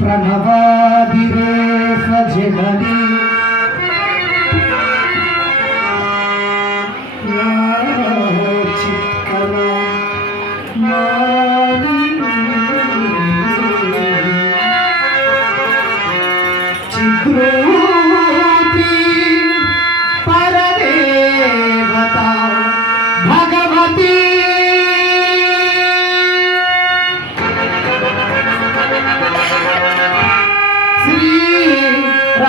প্রণবাদিরে সজনি চিৎকলা মা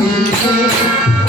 నన్ను